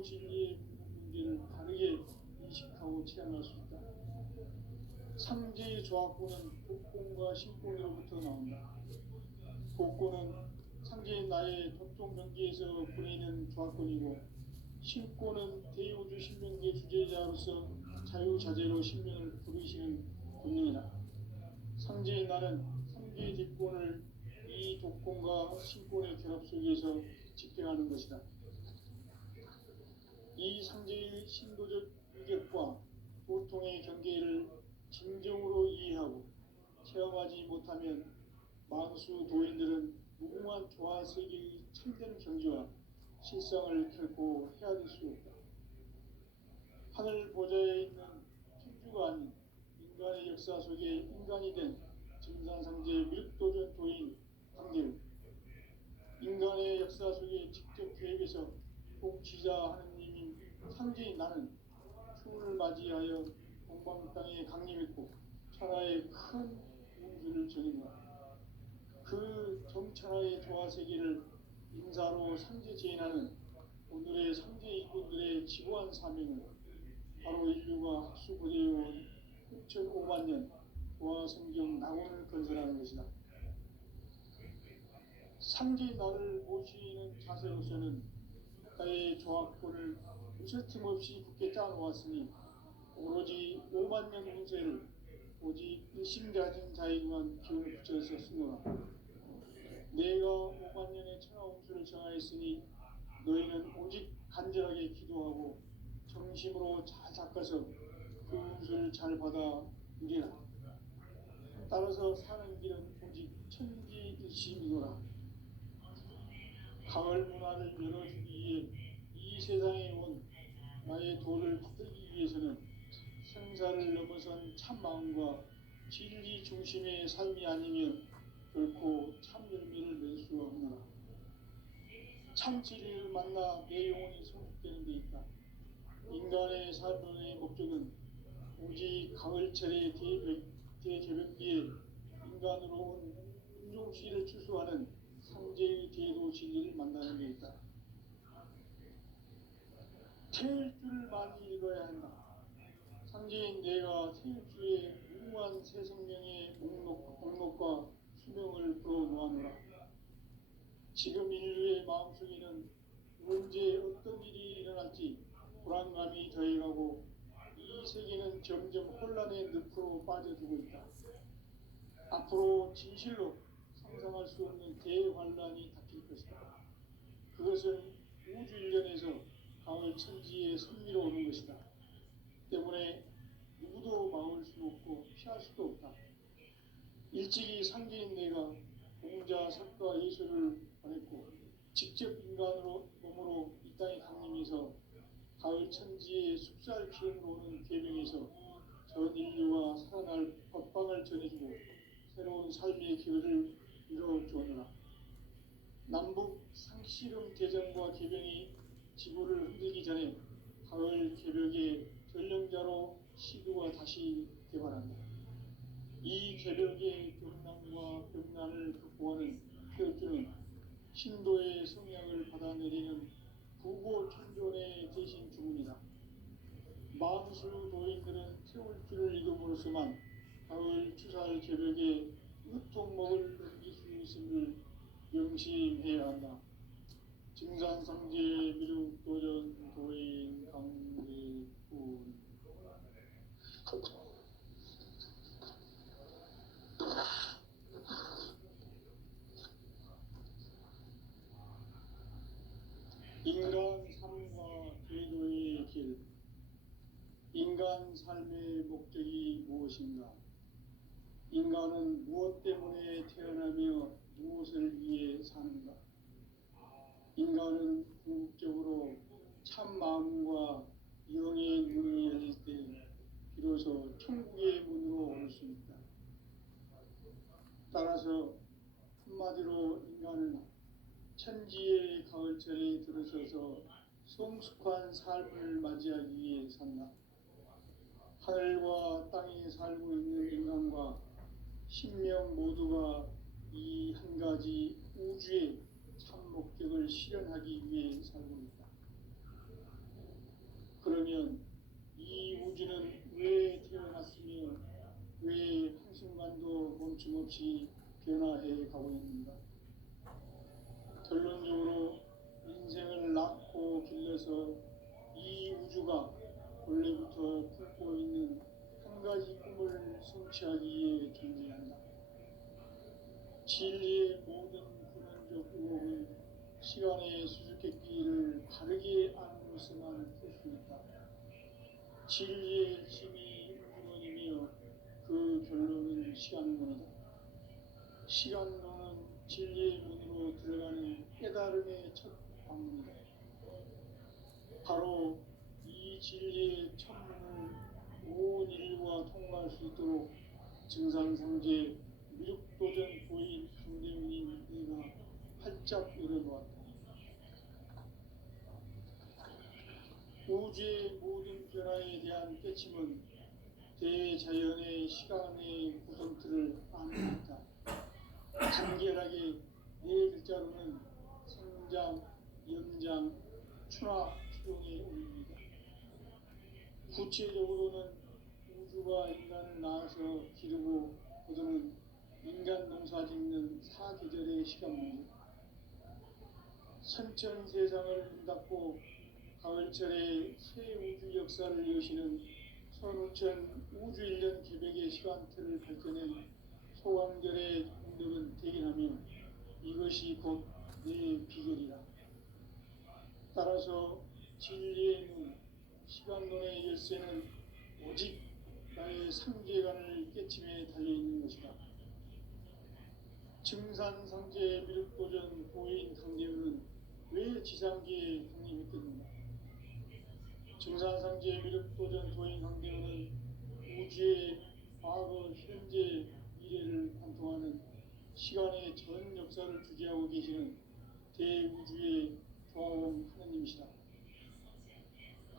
태도 진리의 문제를 다르게 인식하고 체험할 수 있다. 삼재의 조합구는 복권과 신권으로부터 나온다. 복권은 상재인 나의 독종 경계에서 부리는 조합권이고, 신권은 대우주 신명계 주제자로서 자유자재로 신명을 부르시는 본능이다. 상재인 나는 삼계의 뒷권을 이 독권과 신권의 결합 속에서 집행하는 것이다. 이 상재의 신도적 유격과 보통의 경계를 진정으로 이해하고 체험하지 못하면 만수 도인들은 무궁한 조화 세계의 참된 경지와 실상을 결코 헤아릴 수 없다. 하늘 보좌에 있는 천주가 아닌 인간의 역사 속에 인간이 된 증산상제 미륵도전 도인 강대우, 인간의 역사 속에 직접 계획해서 통치자 하느님인 상제인 나는 추운을 맞이하여 동방 땅에 강림했고 천하의 큰 운수를 정인하라. 그 정천하의 조화세계를 인사로 상제 제인하는 오늘의 상제 일꾼들의 지고한 사명은 바로 인류가 학수고대해온 6,500만 년 조화성경 낙원을 건설하는 것이다. 상제인 나를 모시는 자세로서는 나의 조합권을 무쇠틈 없이 굳게 짜놓았으니 오로지 5만 년 운세를 오직 일심 가진 자에게만 기운을 붙여서 쓰노라. 내가 5만 년의 천하 운수를 정하였으니 너희는 오직 간절하게 기도하고 정심으로 잘 닦아서 그 운수를 잘 받아 누리라. 따라서 사는 길은 오직 천지일심이노라. 가을 문화를 열어주기 위해 이 세상에 온 나의 도를 받들기 위해서는 생사를 넘어선 참마음과 진리 중심의 삶이 아니면 결코 참 열매를 맺을 수 없노라. 참 진리를 만나 내 영혼이 성숙되는 데 있다. 인간의 삶의 목적은 오직 가을철의 대개벽기에 인간으로 온 인종시를 추수하는 상제의 대도 진리를 만나는 데 있다. 태일주를 많이 읽어야 한다. 상제인 내가 태일주의 무궁한 새 생명의 목록과 수명을 불어놓아노라. 지금 인류의 마음속에는 언제 어떤 일이 일어날지 불안감이 더해가고 이 세계는 점점 혼란의 늪으로 빠져들고 있다. 앞으로 진실로 상상할 수 없는 대환란이 닥칠 것이다. 그것은 우주 일련에서 가을 천지의 선미로 오는 것이다. 때문에 누구도 막을 수 없고 피할 수도 없다. 일찍이 상제인 내가 공자, 석가, 예수를 보냈고 직접 인간으로 몸으로 이 땅에 강림해서 가을 천지의 숲살 기운으로 오는 계명에서 전 인류가 살아날 법방을 전해주고 새로운 삶의 기회를 이뤄주느라. 남북 상씨름 대전과 개병이 지구를 흔들기 전에 가을 개벽의 전령자로 시도가 다시 개발한다. 이 개벽의 경난과 병난을 극복하는 태엽주는 신도의 성향을 받아내리는 부고천존의 대신 주문이다. 만수 도인들은 태울주를 읽음으로써만 가을 추살 개벽에 으통목을 넘길 수 있음을 명심해야 한다. 증산상제 미륵도전 도인 강대군. 인간 삶과 궤도의 길. 인간 삶의 목적이 무엇인가? 인간은 무엇 때문에 태어나며 무엇을 위해 사는가? 인간은 궁극적으로 참 마음과 영의 문이 열릴 때 비로소 천국의 문으로 올 수 있다. 따라서 한마디로 인간은 천지의 가을철에 들어서서 성숙한 삶을 맞이하기 위해 산다. 하늘과 땅에 살고 있는 인간과 신명 모두가 이 한 가지 우주의 참 목적을 실현하기 위해 살고 있다. 그렇다면 이 우주는 왜 태어났으며 왜 한순간도 멈춤없이 변화해 가고 있는가? 결론적으로 인생을 낳고 길러서 이 우주가 원래부터 품고 있는 한 가지 꿈을 성취하기 위해 존재한다. 진리의 모든 근원적 의혹은 시간의 수수께끼를 바르게 알므로서만 풀 수 있다. 진리의 힘이 우주론이며 그 결론은 시간론이다. 시간론은 진리의 문으로 들어가는 깨달음의 첫 방문이다. 바로 이 진리의 천문을 온 인류가 통과할 수 있도록 증산상제 미륵도전 고인 강대훈인 내가 활짝 열어놓았다. 우주의 모든 변화에 대한 깨침은 대자연의 시간의 구성틀을 아는 것이다. 간결하게 네 글자로는 성장, 연장, 추나 추동의 의미이다. 구체적으로는 우주가 인간을 낳아서 기르고 거두는 인간 농사 짓는 사계절의 시간 문제, 선천 세상을 문닫고 가을철에 새 우주 역사를 여시는 선우천 우주 1년 계백의 시간틀을 밝혀낸 소강절의 공덕은 대견하며 이것이 곧 내 비결이라. 따라서 진리의 문, 시간론의 열쇠는 오직 나의 상계관을 깨침에 달려있는 것이다. 증산상제 미륵도전 고인 강대훈은 왜 지상계에 강림했겠는가? 증산상제 미륵도전 고인 강대훈은 우주의 과거, 현재, 미래를 관통하는 시간의 전 역사를 주재하고 계시는 대우주의 조화원 하느님이시다.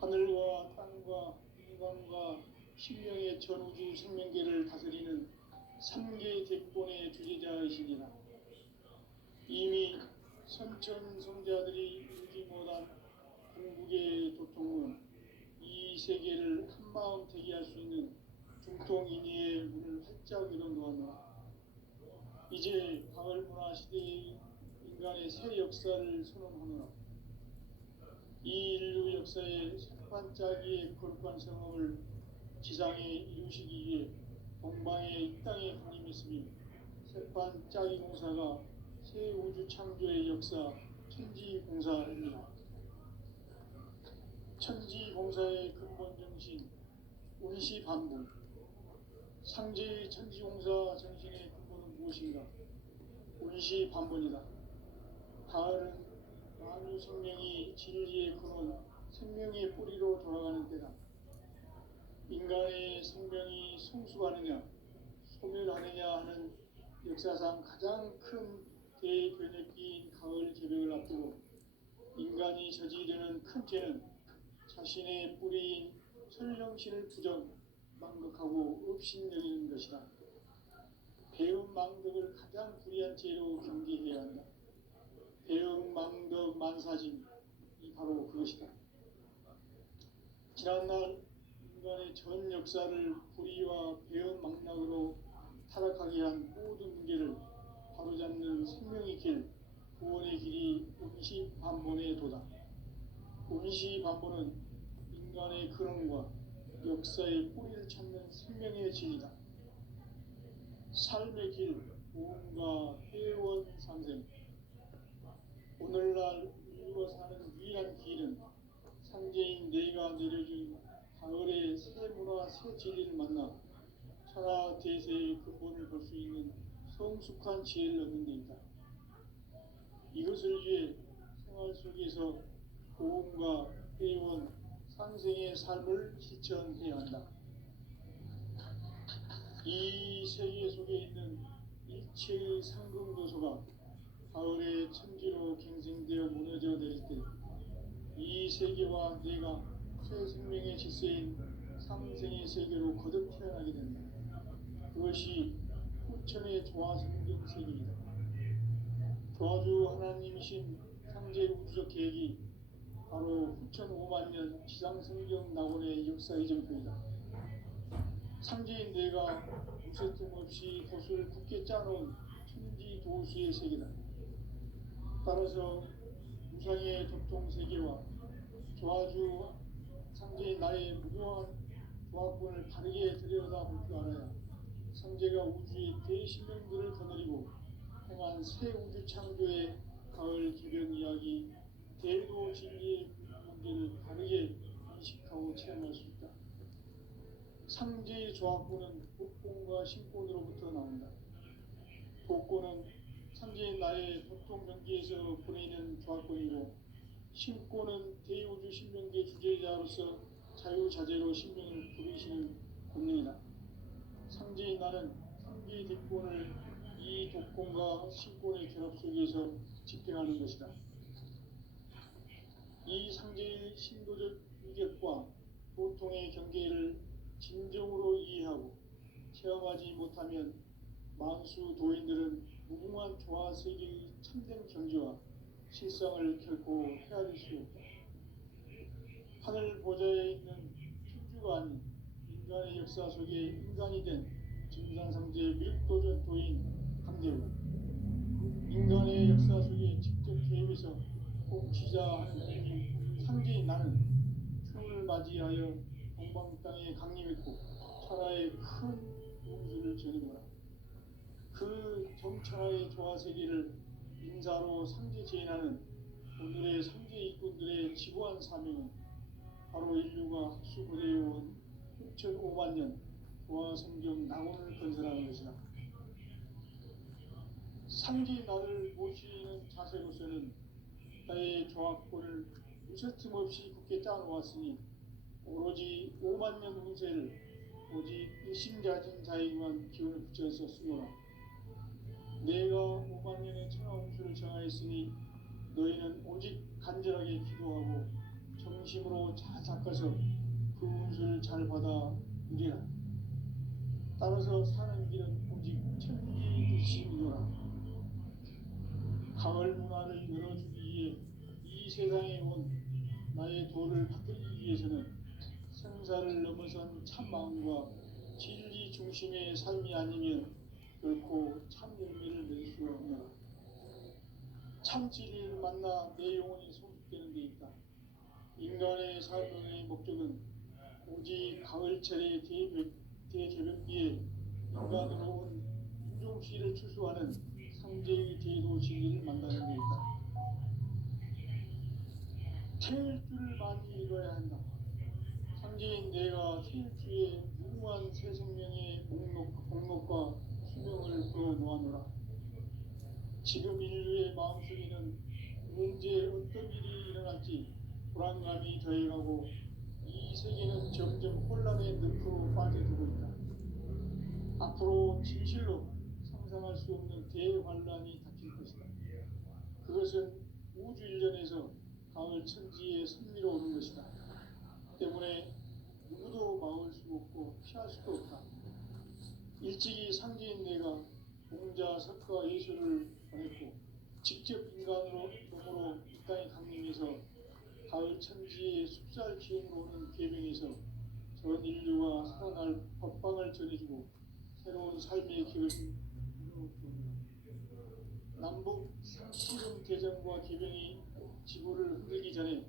하늘과 땅과 인간과 신명의 전우주 생명계를 다스리는 3개 대권의 주제자이시니라. 이미 선천성자들이 이루지 못한 궁극의 도통은 이 세계를 한마음 되게 할 수 있는 중통인의의 문을 활짝 열어놓았노라. 이제 가을문화 시대의 인간의 새 역사를 선언하노라. 이 인류 역사의 색반짜기의 거룩한 성업을 지상에 이루시기 위해 동방의 이 땅에 강림했으며 색반짜기 공사가 새 우주 창조의 역사 천지공사입니다. 천지공사의 근본 정신 운시반분, 상제의 천지공사 정신의 근본은 무엇인가? 운시반분이다. 가을은 만유 생명이 진리의 근원, 생명의 뿌리로 돌아가는 때다. 인간의 생명이 성숙하느냐, 소멸하느냐 하는 역사상 가장 큰 대변혁기인 가을 개벽을 앞두고 인간이 저지르는 큰 죄는 자신의 뿌리인 설령신을 부정, 망극하고 업신여기는 것이다. 배움 망덕을 가장 불의한 죄로 경계해야 한다. 배움 망덕 만사짐이 바로 그것이다. 지난날 인간의 전 역사를 불의와 배움 망락으로 타락하게 한 모든 문제를 바로잡는 생명의 길, 구원의 길이 운시반본의 도다. 운시반본은 인간의 근원과 역사의 뿌리를 찾는 생명의 진리다. 삶의 길, 무언가 회원 상생. 오늘날 인류가 사는 유일한 길은 상제인 내가 내려준 가을의 새 문화, 새 진리를 만나 천하 대세의 근본을 볼 수 있는 성숙한 지혜를 얻는 데 있다. 이것을 위해 생활 속에서 고음과 회원, 상생의 삶을 실천해야 한다. 이 세계 속에 있는 일체의 상금도소가 가을의 천지로 갱생되어 무너져 내릴 때 이 세계와 내가 새 생명의 질서인 상생의 세계로 거듭 태어나게 된다. 그것이 후천의 조화성경 세계이다. 조화주 하나님이신 상제 우주적 계획이 바로 후천 5만 년 지상성경 낙원의 역사 이정표이다. 상제인 내가 무쇠 틈 없이 도수를 굳게 짜놓은 천지 도수의 세계다. 따라서 무상의 접종 세계와 조화주 상제인 나의 무료한 조합권을 바르게 들여다볼 줄 알아야 상제가 우주의 대신명들을 거느리고 행한 새 우주 창조의 가을 개변 이야기, 대도 진리의 문제를 바르게 인식하고 체험할 수 있다. 상제의 조합권은 복권과 신권으로부터 나온다. 복권은 상제인 나의 보통 경계에서 보내는 조합권이고, 신권은 대우주 신명계 주제자로서 자유자재로 신명을 부리시는 권능이다. 상제인 나는 상계의 대권을 이 독권과 신권의 결합 속에서 집행하는 것이다. 이 상제의 신도적 위격과 보통의 경계를 진정으로 이해하고 체험하지 못하면 만수 도인들은 무궁한 조화 세계의 참된 경지와 실상을 결코 헤아릴 수 없다. 하늘 보좌에 있는 천주가 아닌 인간의 역사 속에 인간이 된 증산상제 밀도전 도인 강대우, 인간의 역사 속에 직접 개입해서 공치자하는 상제인 나는 춤을 맞이하여 동방 땅에 강림했고 천하의 큰 용수를 전해보라. 그 정천하의 조화 세계를 인사로 상제 제인하는 오늘의 상제 일꾼들의 지고한 사명은 바로 인류가 학수고대해온 6,500만 년 조화 성경 낙원을 건설하는 것이다. 상제 나를 모시는 자세로서는 나의 조합권을 무쇠틈 없이 굳게 짜놓았으니 오로지 5만 년 운세를 오직 일심자진 자에게만 기운을 붙여서 쓰노라. 내가 5만 년의 천하 운수를 정하였으니 너희는 오직 간절하게 기도하고 정심으로 잘 닦아서 그 운수를 잘 받아 누리라. 따라서 사는 길은 오직 천지일심이노라. 가을 문화를 열어주기 위해 이 세상에 온 나의 도를 받들기 위해서는 생사를 넘어선 참마음과 진리 중심의 삶이 아니면 결코 참 열매를 맺을 수가 없노라. 참 진리를 만나 내 영혼이 성숙되는 데 있다. 인간의 삶의 목적은 오직 가을철의 대개변기에 인간으로 온 인종시를 추수하는 상제의 대도 진리를 만나는 데 있다. 태일주를 많이 읽어야 한다. 상제인 내가 태일주의 무궁한 새 생명의 목록과 수명을 풀어놓아노라. 지금 인류의 마음속에는 언제 어떤 일이 일어날지 불안감이 더해가고 이 세계는 점점 혼란의 늪으로 빠져들고 있다. 앞으로 진실로 상상할 수 없는 대환란이 닥칠 것이다. 그것은 우주 일련에서 가을 천지의 섭리로 오는 것이다. 때문에 누구도 막을 수 없고 피할 수도 없다. 일찍이 상제인 내가 공자, 석가, 예수를 보냈고 직접 인간으로 몸으로 이 땅에 강림해서 가을 천지의 숲살 기운으로 오는 계명에서 전 인류가 살아날 법방을 전해주고 새로운 삶의 길을 이루어줍니다. 남북 상씨름 대전과 개병이 지구를 흔들기 전에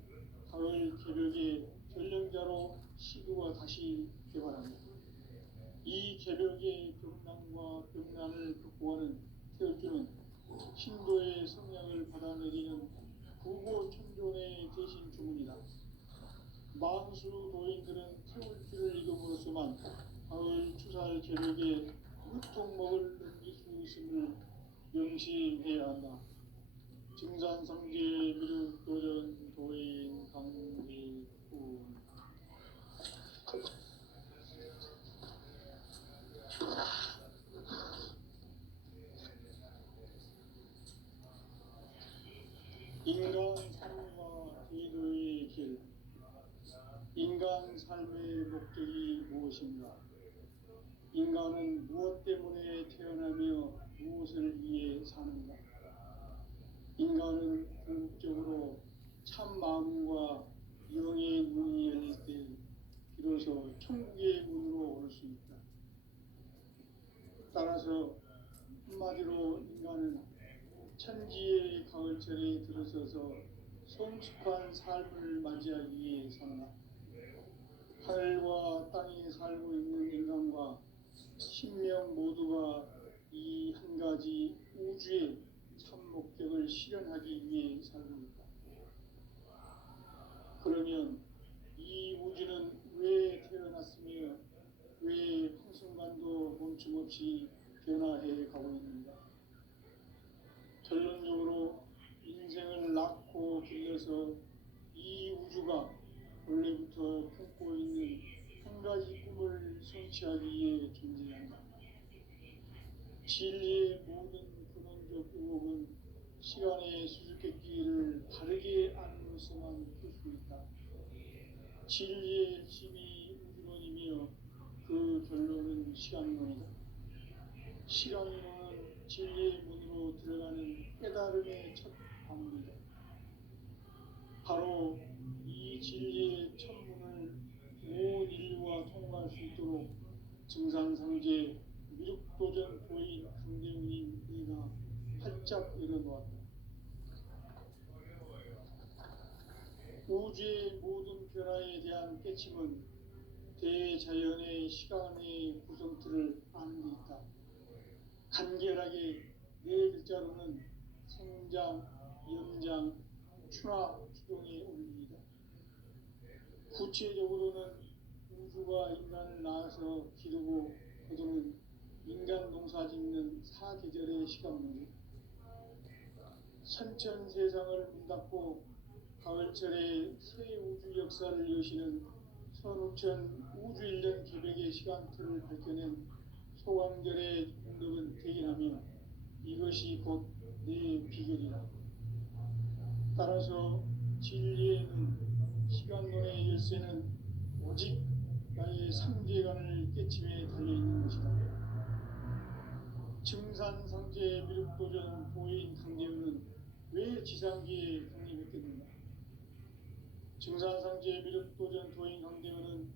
가을 개벽의 전령자로 시구가 다시 개발합니다. 이 개벽의 병난과 병난을 극복하는 태울주는 신도의 성향을 받아내리는 구고천존의 대신 주문이다. 만수 도인들은 태울주를 읽음으로써만 가을 추살 개벽에 무통목을 넘길 수 있음을 명심해야 한다. 증산상제 미륵도전 도인 강지훈. 인간 삶과 기도의 길. 인간 삶의 목적이 무엇인가? 인간은 무엇 때문에 태어나며 무엇을 위해 사는가? 인간은 궁극적으로 참 마음과 영의 문이 열릴 때 비로소 천국의 문으로 올 수 있다. 따라서 한마디로 인간은 천지의 가을철에 들어서서 성숙한 삶을 맞이하기 위해 산다. 하늘과 땅에 살고 있는 인간과 신명 모두가 이 한 가지 우주의 참 목적을 실현하기 위해 살고 있다. 그러면 이 우주는 왜 태어났으며 왜 한순간도 멈춤없이 변화해 가고 있는가? 결론적으로 인생을 낳고 길러서 이 우주가 원래부터 품고 있는 한 가지 꿈을 성취하기 위해 존재한다. 진리의 모든 근원적 의혹은 시간의 수수께끼를 바르게 안으로서만 풀 수 있다. 진리의 핵심이 우주론이며 그 결론은 시간론이다. 시간론은 진리의 문으로 들어가는 깨달음의 첫 방문이다. 바로 이 진리의 첫 문을 온 인류가 통과할 수 있도록 증산상제 미륵도전 보인 강대훈이 내가 활짝 열어놓았다. 우주의 모든 변화에 대한 깨침은 대자연의 시간의 구성틀을 아는 데 있다. 간결하게 네 글자로는 생장, 염장, 추나 추동의 원리이다. 구체적으로는 우주가 인간을 낳아서 기르고 거두는 인간 농사 짓는 사계절의 시간문이다. 선천 세상을 문 닫고 가을철에 새 우주 역사를 여시는 선우천 우주 1년 기백의 시간틀을 밝혀낸 소강절의 공덕은 대견하며 이것이 곧 내 비결이다. 따라서 진리에는 시간론의 열쇠는 오직 나의 상제관을 깨침에 달려있는 것이다. 증산상제 미륵도전 보인 강대훈은 왜 지상기에 독립했겠는가? 증산상제 미륵도전 도인 강대훈은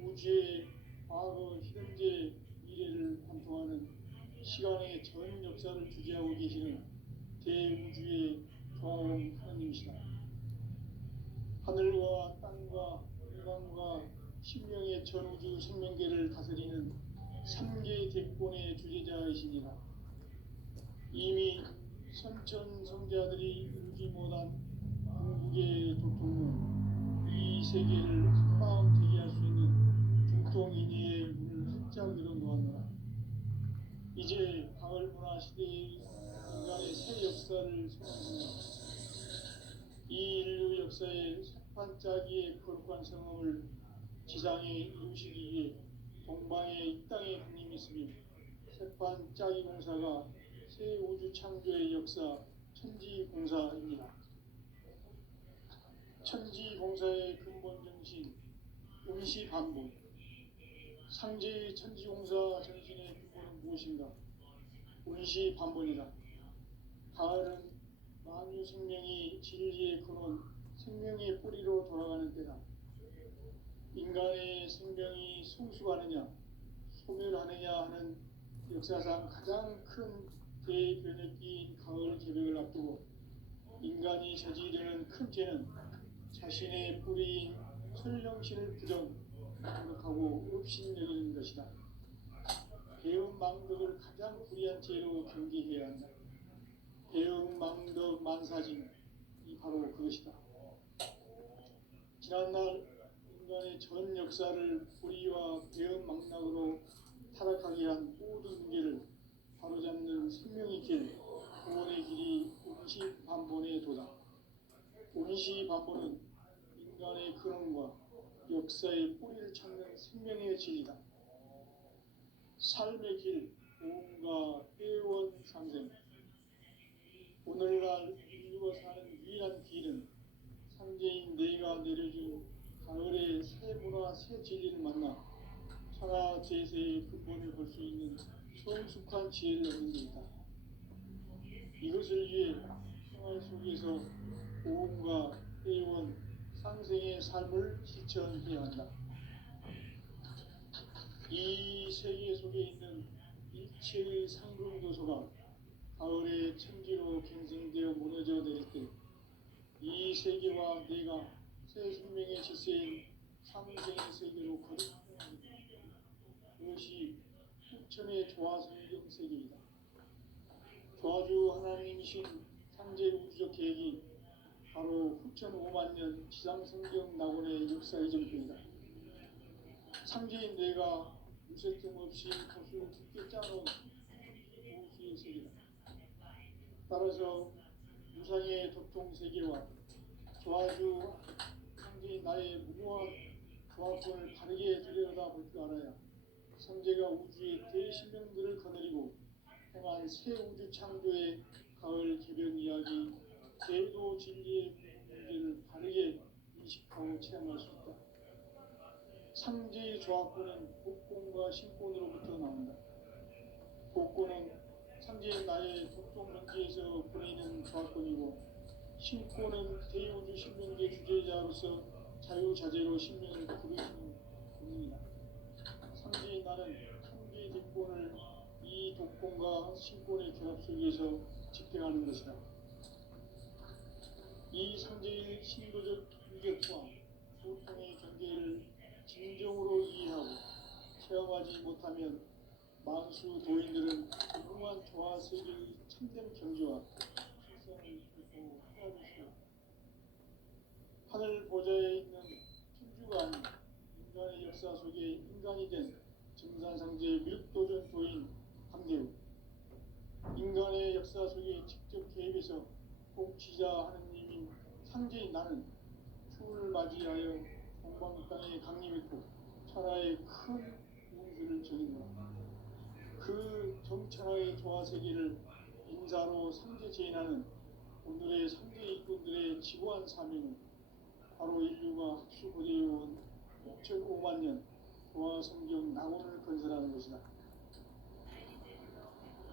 우주의 과거, 현재, 미래를 관통하는 시간의 전 역사를 주재하고 계시는 대우주의 조화로운 하나님이시다. 하늘과 땅과 인간과 신명의 전우주 생명계를 다스리는 3개 대권의 주재자이시니라. 이미 선천성자들이 이루지 못한 궁극의 도통은 이 세계를 한마음 되게 할 수 있는 중통인의의 문을 활짝 열어놓았노라. 이제 가을 문화 시대의 인간의 새 역사를 선언합니다. 이 인류 역사의 석판짜기의 거룩한 성험을 지상에 이루시기 위해 동방에 이 땅에 하나님이 있으며 석판짜기 공사가 새 우주 창조의 역사 천지공사입니다. 천지공사의 근본 정신 운시반복. 상제의 천지공사 정신의 근본은 무엇인가? 운시반복이다. 가을은 만유 생명이 진리의 근원, 생명의 뿌리로 돌아가는 때다. 인간의 생명이 성숙하느냐, 소멸하느냐 하는 역사상 가장 큰 대변혁기인 가을 개벽을 앞두고 인간이 저지르는 큰 죄는 자신의 뿌리인 설령신을 부정하고 업신여기는 것이다. 배은망덕을 가장 불의한 죄로 경계해야 한다. 배은망덕 만사징, 이 바로 그것이다. 지난날 인간의 전 역사를 불의와 배은망락으로 타락하게 한 모든 문제를 바로잡는 생명의 길, 구원의 길이 운시반본의 도다. 운시반본은 인간의 근원과 역사의 뿌리를 찾는 생명의 진리다. 삶의 길, 보험과 회원 상생. 오늘날 인류가 사는 유일한 길은 상제인 내가 내려준 가을의 새 문화, 새 진리를 만나 천하 제세의 근본을 볼 수 있는 성숙한 지혜를 얻는 것이다. 이것을 위해 생활 속에서 보험과 상생의 삶을 실천해야 한다. 이 세계 속에 있는 일체의 상승도소가 가을의 천지로 갱생되어 무너져 내릴 때 이 세계와 내가 새 생명의 질서인 상생의 세계로 거듭나는 그것이 후천의 조화성경 세계이다. 조화주 하나님이신 상제 우주적 계획이 바로 후천 5만 년 지상성경 낙원의 역사의 전표이다. 상제인 내가 무쇠틈 없이 것을 깊게 짜놓은 우주의 세계다. 따라서 무상의 도통 세계와 조화주 상제인 나의 무모한 조화권을 바르게 들여다볼 줄 알아야 상제가 우주의 대신명들을 거느리고 행한 새 우주 창조의 가을 개변 이야기, 제도 진리의 문제를 바르게 인식하고 체험할 수 있다. 상제의 조화권은 복권과 신권으로부터 나온다. 복권은 상제의 나의 독종 명제에서 보내는 조화권이고, 신권은 대우주 신명계 주제자로서 자유자재로 신명을 부르시는 분입니다. 상제의 나는 상제의 대권을 이 독권과 신권의 결합 속에서 집행하는 것이다. 이 상제의 신도적 위력과 소통의 경계를 진정으로 이해하고 체험하지 못하면 만수 도인들은 무궁한 조화 세계의 참된 경지와 실성을 결코 헤아릴 수 없다. 하늘 보좌에 있는 천주가 아닌 인간의 역사 속에 인간이 된 증산상제의 밀도전 도인 함대우, 인간의 역사 속에 직접 개입해서 통치자 하느님인 상제인 나는 추을 맞이하여 동방 땅에 강림했고 천하의 큰 운수를 정했노라. 그 정천하의 조화 세계를 인사로 상제 제인하는 오늘의 상제 일꾼들의 지고한 사명은 바로 인류가 학수고대해온 6,5만 년 조화 성경 낙원을 건설하는 것이다.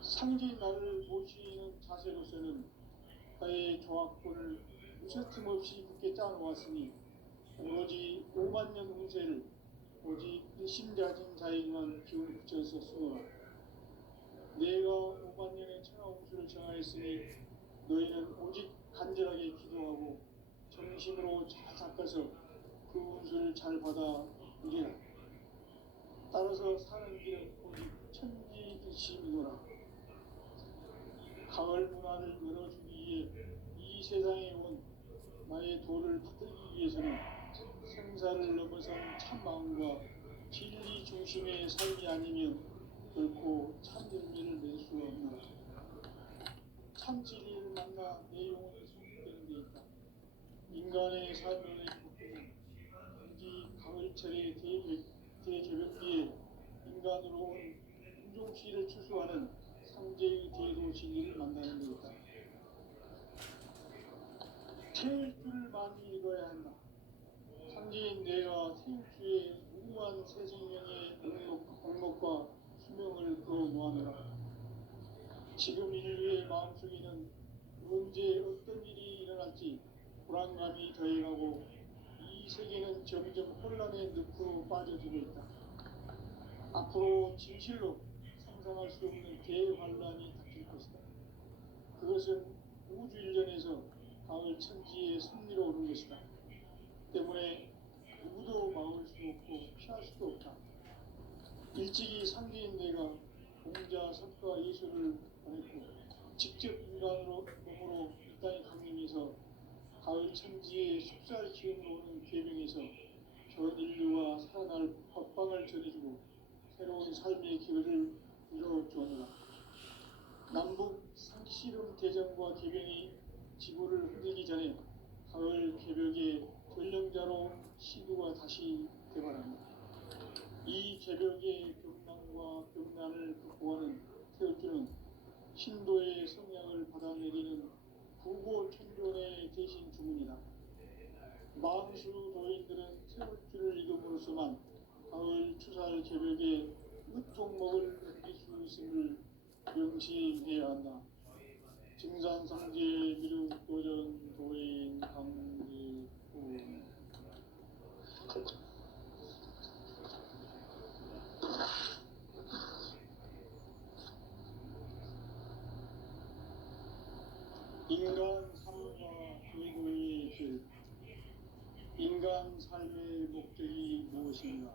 상제인 나를 모시는 자세로서는 나의 조화권을 무쇠틈 없이 굳게 짜놓았으니 오로지 5만 년 운세를 오직 일심가진 자에게만 기운을 붙여서 쓰노라. 내가 5만 년의 천하 운수를 정하였으니 너희는 오직 간절하게 기도하고 정심으로 잘 닦아서 그 운수를 잘 받아 누리라. 따라서 사는 길은 오직 천지 불심이노라. 가을 문화를 열어주기 위해 이 세상에 온 나의 도를 받들기 위해서는 생사를 넘어선 참마음과 진리 중심의 삶이 아니면 결코 참 열매를 낼 수 없노라. 참 진리를 만나 내 영혼이 성숙되는 데 있다. 인간의 삶의 복음은 단지 가을철의 대개벽기에 인간으로 온 운종씨를 추수하는 상제의 대도 진리를 만나는 데 있다. 태일주를 많이 읽어야 한다. 상제인 내가 태일주의 무궁한 새 생명의 목록과 수명을 그어놓아노라. 지금 인류의 마음속에는 언제 어떤 일이 일어날지 불안감이 더해가고 이 세계는 점점 혼란의 늪으로 빠져들고 있다. 앞으로 진실로 상상할 수 없는 대환란이 닥칠 것이다. 그것은 우주 일전에서 가을 천지에 승리로 오는 것이다. 때문에 누구도 막을 수 없고 피할 수도 없다. 일찍이 상제인 내가 공자, 석가, 예수를 보냈고 직접 인간으로 몸으로 이 땅에 강림해서 가을 천지에 속살 기운으로 오는 계명에서 전 인류와 살아날 법방을 전해주고 새로운 삶의 기회를 이뤄주었노라. 남북 상씨름 대전과 개변이 지구를 흔들기 전에 가을 개벽의 전령자로 시구가 다시 개발합니다. 이 개벽의 병난과 병난을 극복하는 태울주는 신도의 성량을 받아내리는 부고천존의 대신 주문이다. 만수 도인들은 태울주를 읽음으로써만 가을 추살 개벽의 으통먹을 느낄 수 있음을 명심해야 한다. 증산상제 미륵도전 도인 강제품 인간 삶과 의도의 길. 인간 삶의 목적이 무엇인가?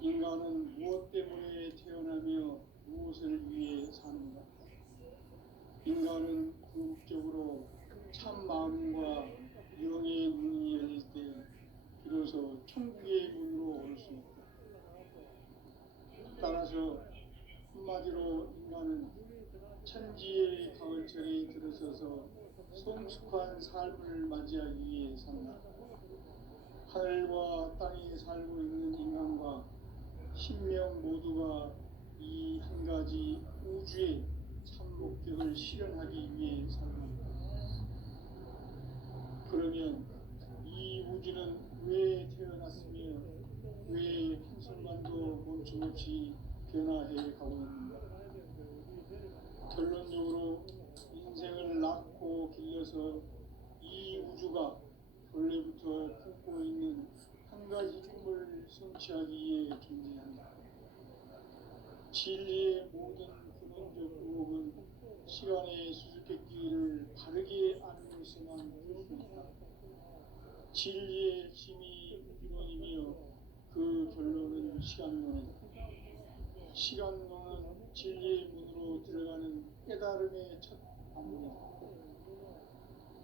인간은 무엇 때문에 태어나며 무엇을 위해 사는가? 인간은 궁극적으로 참 마음과 영의 문이 열릴 때 비로소 천국의 문으로 올 수 있다. 따라서 한마디로 인간은 천지의 가을철에 들어서서 성숙한 삶을 맞이하기 위해 산다. 하늘과 땅에 살고 있는 인간과 신명 모두가 이 한 가지 우주의 참 목적을 실현하기 위해 산다. 그러면 이 우주는 왜 태어났으며 왜 한순간도 멈춤없이 변화해 가고 있는가? 결론적으로 인생을 낳고 길러서 이 우주가 본래부터 품고 있는 한 가지 꿈을 성취하기 위해 존재한다. 진리의 모든 근원적 의혹은 시간의 수수께끼를 바르게 알면서만 풀 수 있다. 진리의 핵심이 근원이며 그 결론은 시간론이다. 시간론은 진리의 문으로 들어가는 깨달음의 첫 방문이다.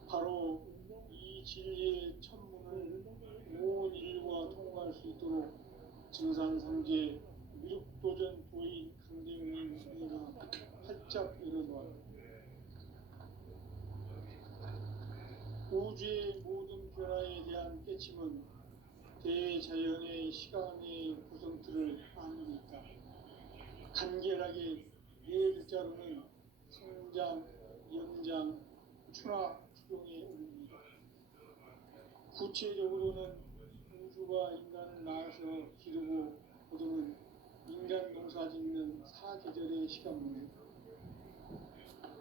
바로 이 진리의 첫 문을 온 인류가 통과할 수 있도록 증산상제 미륵도전 도인 강대웅님 은혜가 활짝 열어놓았다. 우주의 모든 변화에 대한 깨침은 대자연의 시간의 구성틀을 아니니까 간결하게 네 글자로는 성장, 연장, 추락, 추동의 의미입니다. 구체적으로는 우주가 인간을 낳아서 기르고 거두는 인간 농사 짓는 사계절의 시간입니다.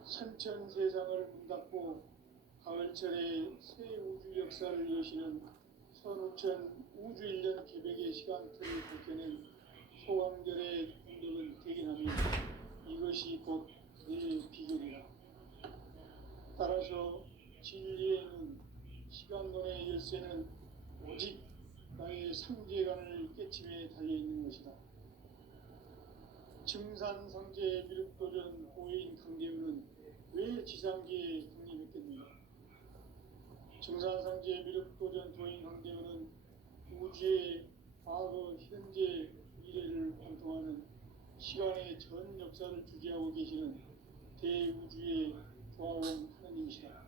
선천세상을 문닫고 가을철에 새 우주 역사를 여시는 선우천 우주일년 개백의 시간틀을 밝혀낸 소강절의 공덕은 대견하며 이것이 곧 내 비결이다. 따라서 진리에는 시간론의 열쇠는 오직 나의 상제관을 깨침에 달려있는 것이다. 증산상제 미륵도전 고인 강대우는 왜 지상계에 강림했겠는가? 증산상제 미륵도전 도인 강대우는 우주의 과거, 현재, 미래를 관통하는 시간의 전 역사를 주재하고 계시는 대우주의 조화원 하나님이시다.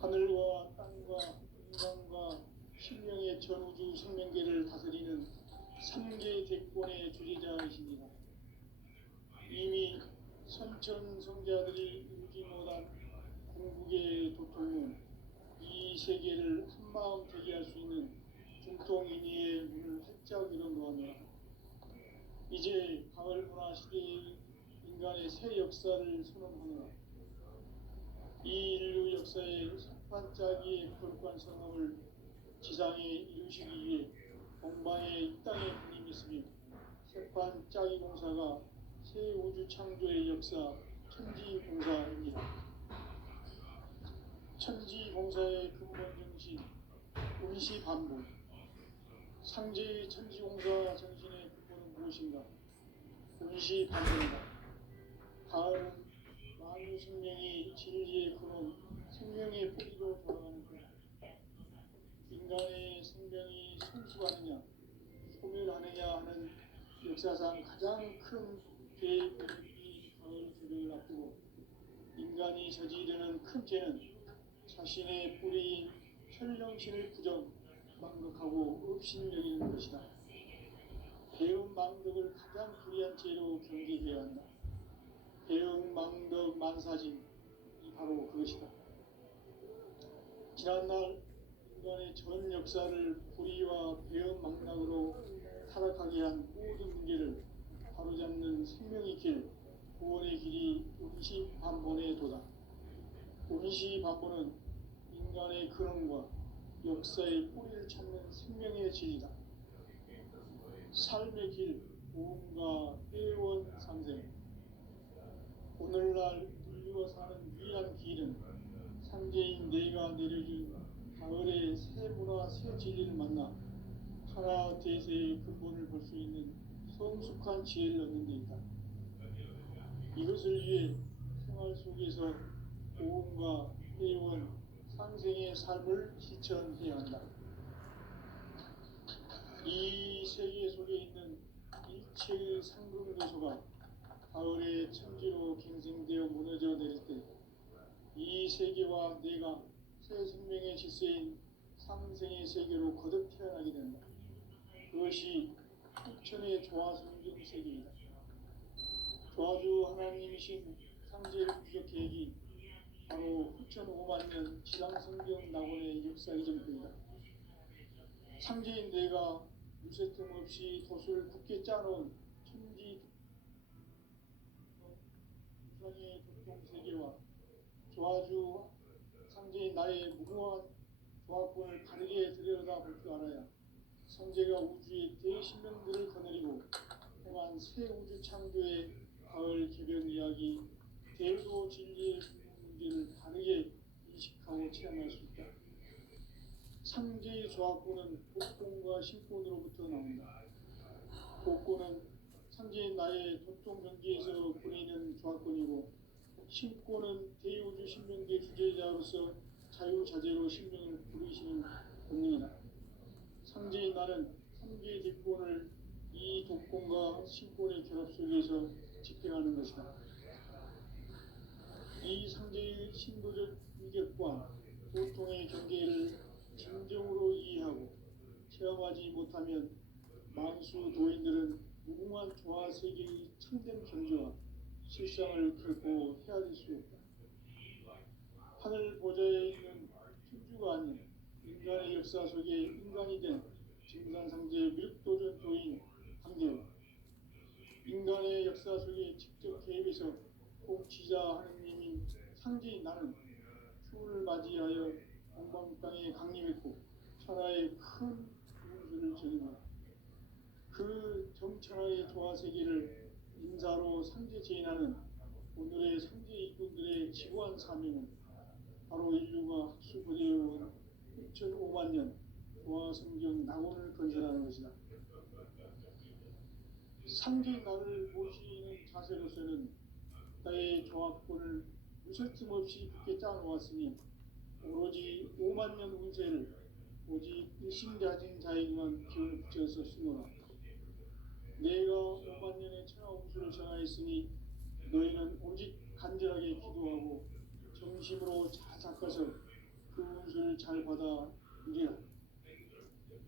하늘과 땅과 인간과 신명의 전우주 생명계를 다스리는 3개 대권의 주재자이십니다. 이미 선천성자들이 이루지 못한 궁극의 도통은 이 세계를 한마음 되게 할 수 있는 중통인의의 문을 활짝 열어놓았노라. 이제 가을 문화 시대의 인간의 새 역사를 선언하노라. 이 인류 역사의 반짝이의 거룩한 성업을 지상에 이루시기 위해 공방에 이 땅에 분임이 있으며 색반짝이 공사가 새 우주 창조의 역사 천지공사입니다. 천지공사의 근본 정신 운시반복. 상제의 천지공사 정신의 근본은 무엇인가? 운시반복이다. 가을은 만유 생명이 진리의 근원 생명의 뿌리로 돌아가는 것. 인간의 생명이 성숙하느냐 소멸하느냐 하는 역사상 가장 큰 대변이 가을 개백을 앞두고 인간이 저지르는 큰 죄는 자신의 뿌리인 혈령신을 부정 망덕하고 업신여기는 것이다. 배은 망덕을 가장 불의한 죄로 경계해야 한다. 배은 망덕 만사진이 바로 그것이다. 지난날 인간의 전 역사를 불의와 배은 망락으로 타락하게 한 모든 문제를 바로잡는 생명의 길, 구원의 길이 운시반본의 도다. 운시반본은 인간의 근원과 역사의 뿌리를 찾는 생명의 진리다. 삶의 길, 무언가 회원 상생. 오늘날 인류가 사는 유일한 길은 상제인 내가 내려준 가을의 새 문화 새 진리를 만나 하나 대세의 근본을 볼 수 있는 성숙한 지혜를 얻는 데 있다. 이것을 위해 생활 속에서 보험과 회원, 상생의 삶을 실천해야 한다. 이 세계 속에 있는 일체의 상금 요소가 가을의 천지로 갱생되어 무너져 내릴 때 이 세계와 내가 새 생명의 질서인 상생의 세계로 거듭 태어나게 된다. 그것이 흑천의 조화성경 세계이다. 조화주 하나님이신 상제의 부적 계획이 바로 흑천 5만년 지상성경 낙원의 역사 이전입니다. 상제인 내가 무쇠틈 없이 돛을 굳게 짜놓은 천지 우상의 교통세계와 조화주 상제인 나의 무모한 조화권을 바르게 들여다볼 줄 알아야 성제가 우주의 대신명들을 거느리고 행한 새 우주 창조의 가을 개변 이야기, 대도 진리의 문제를 바르게 인식하고 체험할 수 있다. 상제의 조화권은 복권과 신권으로부터 나온다. 복권은 상제인 나의 도통 경계에서 보내는 조화권이고, 신권은 대우주 신명계 주제자로서 자유자재로 신명을 부르시는 본능이다. 상제인 나는 3개의 뒷권을 이 독권과 신권의 결합 속에서 집행하는 것이다. 이 상제의 신도적 위격과 도통의 경계를 진정으로 이해하고 체험하지 못하면 만수 도인들은 무궁한 조화 세계의 참된 경지와 실상을 결코 헤아릴 수 없다. 하늘 보좌에 있는 천주가 아닌 인간의 역사 속에 인간이 된 증산상제 미륵도전 도인 한계우, 인간의 역사 속에 직접 개입해서 통치자 하느님인 상제인 나는 추운을 맞이하여 동방 땅에 강림했고 천하의 큰 운수를 전했다. 그 정천하의 조화세계를 인사로 상제 제인하는 오늘의 상제 일꾼들의 지구한 사명은 바로 인류가 학수부대해온 6,5만 년 조화성경 낙원을 건설하는 것이다. 상제의 나를 모시는 자세로서는 나의 조화권을 무쇠틈 없이 굳게 짜놓았으니 오로지 5만 년 운세를 오직 일심가진 자에게만 기운을 붙여서 쓰노라. 내가 5만 년의 천하 운수를 정하였으니 너희는 오직 간절하게 기도하고 정심으로 잘 닦아서 그 운수를 잘 받아 누리라.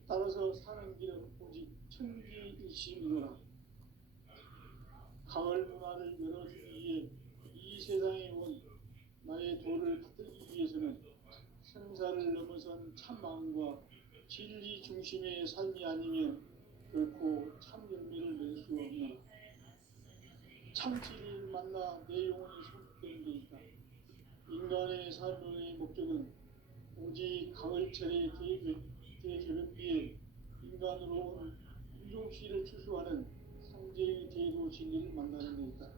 따라서 사는 길은 오직 천지일심이노라. 가을 문화를 열어주기 위해 이 세상에 온 나의 도를 받들기 위해서는 생사를 넘어선 참 마음과 진리 중심의 삶이 아니면 결코 참 열매를 낼 수 없노라. 참 진리를 만나 내 영혼이 소속되는 데 있다. 인간의 삶의 목적은 오직 가을철의 대개변기에 인간으로 온 인종씨를 추수하는 상제의 대도 진리를 만나는 데 있다.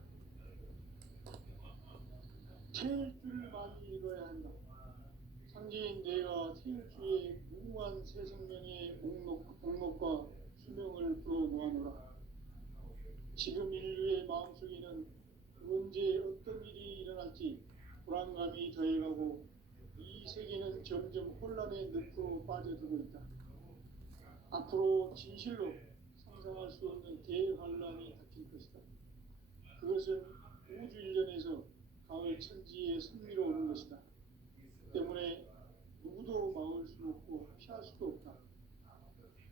태일 줄을 많이 읽어야 한다. 상제인 내가 태일주의 무궁한 새 생명의 목록과 수명을 불어놓아노라. 지금 인류의 마음속에는 언제 어떤 일이 일어날지 불안감이 더해가고 이 세계는 점점 혼란의 늪으로 빠져들고 있다. 앞으로 진실로 상상할 수 없는 대환란이 닥칠 것이다. 그것은 우주 일련에서 가을 천지에 승리로 오는 것이다. 때문에 누구도 막을 수 없고 피할 수도 없다.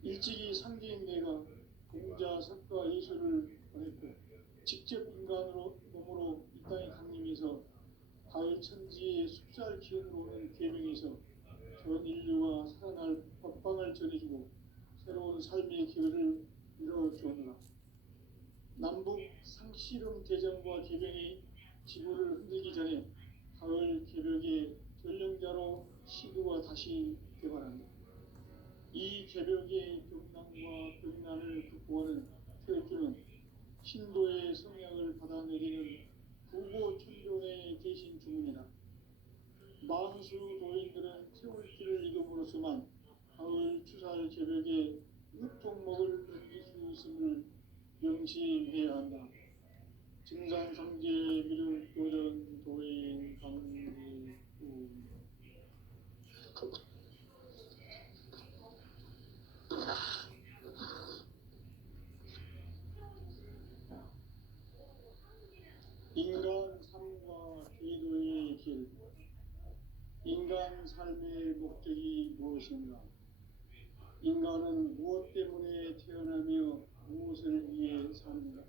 일찍이 상제인 내가 공자, 석가, 예수를 보냈고 직접 인간으로 몸으로 이 땅에 강림해서 가을 천지의 숲살 기운으로 오는 계명에서 전 인류가 살아날 법방을 전해주고 새로운 삶의 기회를 이뤄주었노라. 남북 상씨름 대전과 개병이 지구를 흔들기 전에 가을 개벽의 전령자로 시구가 다시 개발한다. 이 개벽의 경난과 병난을 극복하는 태극기는 신도의 성약을 받아내리는 구고천존에 계신 주문이다. 만수 도인들은 태울기를 이름으로서만 가을 추살 개벽에 육통목을 넘길 수 있음을 명심해야 한다. 증산상제 미륵도전 도인 강대우. 인간 삶과 기도의 길. 인간 삶의 목적이 무엇인가? 인간은 무엇 때문에 태어나며 무엇을 위해 사는가?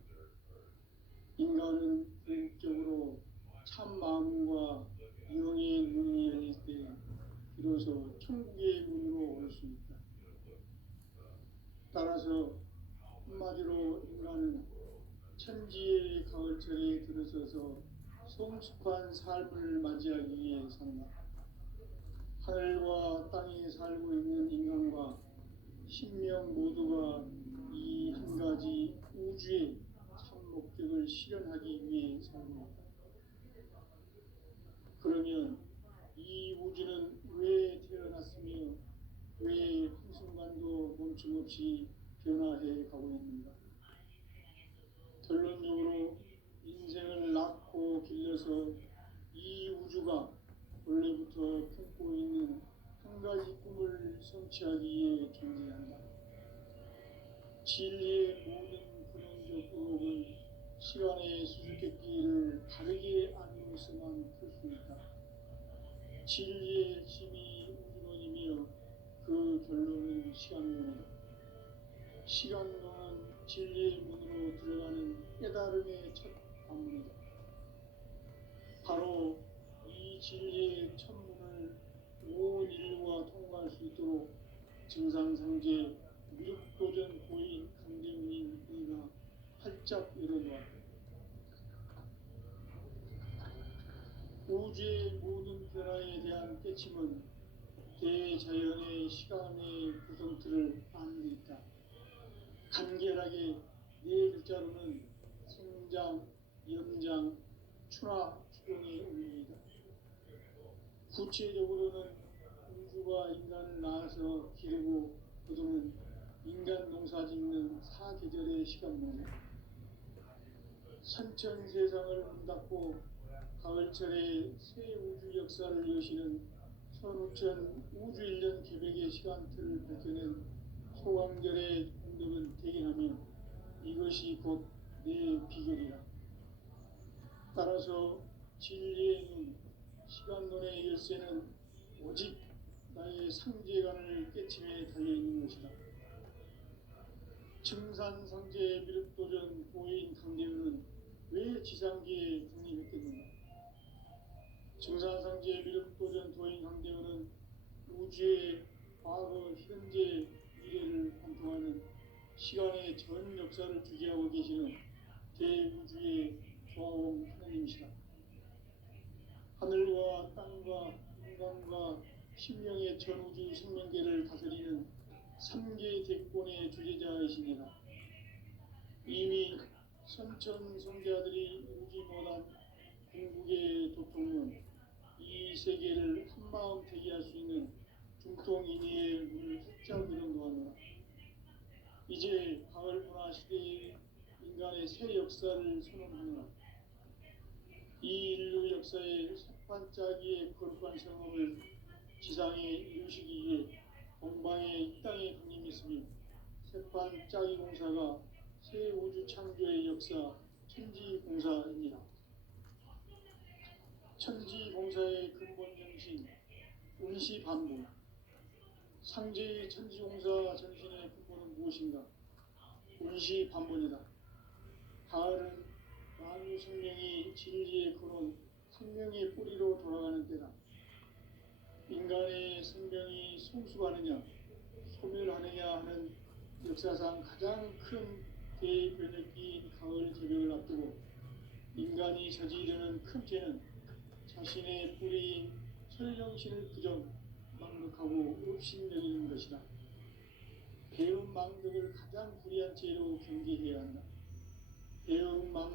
인간은 궁극적으로 참 마음과 영의 눈이 열릴 때 비로소 천국의 문으로 올 수 있다. 따라서 한마디로 인간은 천지의 가을철에 들어서서 성숙한 삶을 맞이하기 위해 산다. 하늘과 땅에 살고 있는 인간과 신명 모두가 이 한 가지 우주의 참 목적을 실현하기 위해 살고 있다. 그러면 이 우주는 왜 태어났으며 왜 한순간도 멈춤없이 변화해 가고 있는가? 결론적으로 인생을 낳고 길러서 이 우주가 원래부터 품고 있는 한 가지 꿈을 성취하기 위해 존재한다. 진리의 모든 근원적 의혹은 시간의 수수께끼를 바르게 알면서만 풀 수 있다. 진리의 핵심이 우주론이며 그 결론은 시간론이다. 시간론은 진리의 문으로 들어가는 깨달음의 첫 관문이다. 바로 이 진리의 첫 문을 온 인류가 통과할 수 있도록 증상상제 미륵도전 고인 강대훈인 이가 활짝 열어놓았다. 우주의 모든 변화에 대한 깨침은 대자연의 시간의 구성틀을 아는 데 있다. 간결하게 네 글자로는 생장, 염장, 추나 추동의 운명이다. 구체적으로는 우주가 인간을 낳아서 기르고 거두는 인간 농사 짓는 사계절의 시간론이다. 선천 세상을 문닫고 가을철에 새 우주 역사를 여시는 선우천 우주 1년 개벽의 시간틀을 밝혀낸 소강절의 공덕은 대견하며 이것이 곧 내 비결이라. 따라서 진리의 눈, 시간론의 열쇠는 오직 나의 상제관을 깨침에 달려있는 것이다. 증산상제 미륵도전 고인 강대훈은 왜 지상계에 군림했겠는가? 증산상제 미륵도전 도인 강대훈은 우주의 과거, 현재, 미래를 관통하는 시간의 전 역사를 주재하고 계시는 대우주의 조화원 하나님이시다. 하늘과 땅과 인간과 신명의 전우주 생명계를 다스리는 3개 대권의 주재자이시니라. 이미 선천성자들이 이루지 못한 궁극의 도통은 이 세계를 한마음 되게 할 수 있는 중통인의의 문을 활짝 열어놓았노라. 이제 가을 문화 시대의 인간의 새 역사를 선언하노라. 이 인류 역사의 새반짝이의 거룩한 성업을 지상에 이루시기 위해 동방의 이 땅에 강림했으며 새반짝이 공사가 새 우주 창조의 역사 천지공사입니다. 천지공사의 근본 정신 운시반복. 상제의 천지공사 정신의 근본은 무엇인가? 운시반복이다. 가을은 만유 생명이 진리의 근원, 생명의 뿌리로 돌아가는 때다. 인간의 생명이 성숙하느냐, 소멸하느냐 하는 역사상 가장 큰 대변혁기인 가을 개벽을 앞두고 인간이 저지르는 큰 죄는 자신의 뿌리인 설령신을 부정, 망각하고 업신여기는 것이다. 배은망덕을 가장 불의한 죄로 경계해야 한다. 배은망덕